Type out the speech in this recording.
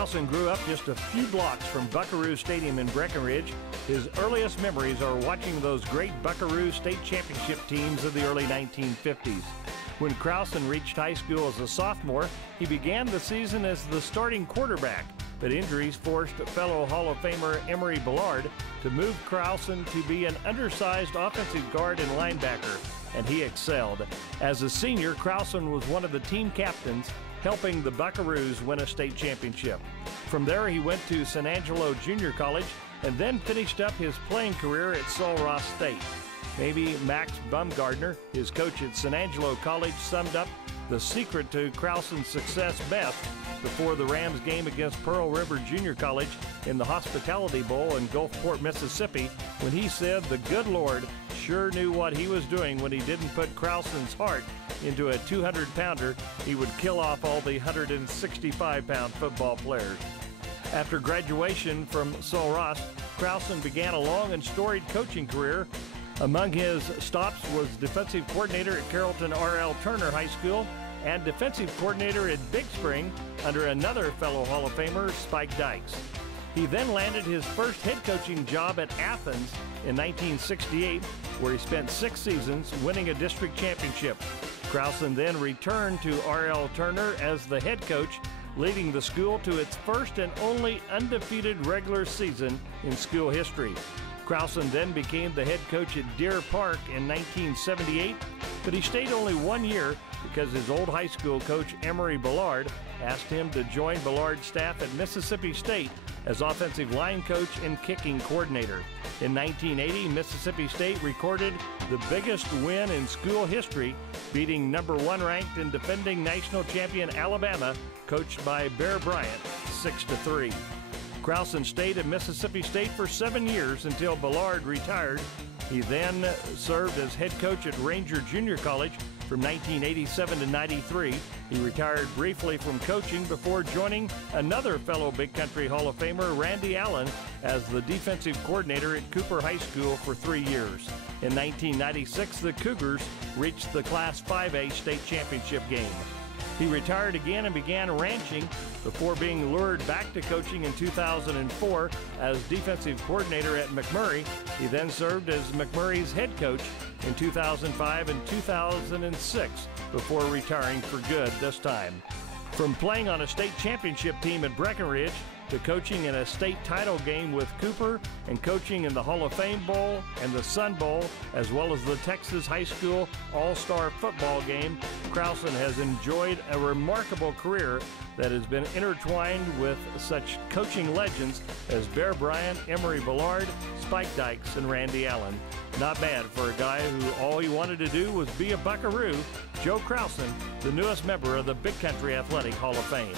Crousen grew up just a few blocks from Buckaroo Stadium in Breckenridge. His earliest memories are watching those great Buckaroo state championship teams of the early 1950s. When Crousen reached high school as a sophomore, he began the season as the starting quarterback, but injuries forced fellow Hall of Famer Emery Ballard to move Crousen to be an undersized offensive guard and linebacker, and he excelled. As a senior, Crousen was one of the team captains, helping the Buckaroos win a state championship. From there, he went to San Angelo Junior College and then finished up his playing career at Sul Ross State. Maybe Max Bumgardner, his coach at San Angelo College, summed up the secret to Crousen's success best before the Rams game against Pearl River Junior College in the Hospitality Bowl in Gulfport, Mississippi, when he said the good Lord sure knew what he was doing when he didn't put Crousen's heart into a 200-pounder. He would kill off all the 165-pound football players. After graduation from Sul Ross, Crousen began a long and storied coaching career. Among his stops was defensive coordinator at Carrollton R.L. Turner High School and defensive coordinator at Big Spring under another fellow Hall of Famer, Spike Dykes. He then landed his first head coaching job at Athens in 1968, where he spent 6 seasons winning a district championship. Crousen then returned to R.L. Turner as the head coach, leading the school to its first and only undefeated regular season in school history. Crousen then became the head coach at Deer Park in 1978, but he stayed only 1 year because his old high school coach Emery Ballard asked him to join Ballard's staff at Mississippi State as offensive line coach and kicking coordinator. In 1980, Mississippi State recorded the biggest win in school history, beating number 1 ranked and defending national champion Alabama, coached by Bear Bryant, 6-3. Crousen stayed at Mississippi State for 7 years until Ballard retired. He then served as head coach at Ranger Junior College from 1987 to 93. He retired briefly from coaching before joining another fellow Big Country Hall of Famer, Randy Allen, as the defensive coordinator at Cooper High School for 3 years. In 1996, the Cougars reached the Class 5A state championship game. He retired again and began ranching before being lured back to coaching in 2004 as defensive coordinator at McMurray. He then served as McMurray's head coach in 2005 and 2006 before retiring for good this time. From playing on a state championship team at Breckenridge to coaching in a state title game with Cooper and coaching in the Hall of Fame Bowl and the Sun Bowl, as well as the Texas High School All-Star Football Game, Crousen has enjoyed a remarkable career that has been intertwined with such coaching legends as Bear Bryant, Emery Ballard, Spike Dykes, and Randy Allen. Not bad for a guy who all he wanted to do was be a Buckaroo. Joe Crousen, the newest member of the Big Country Athletic Hall of Fame.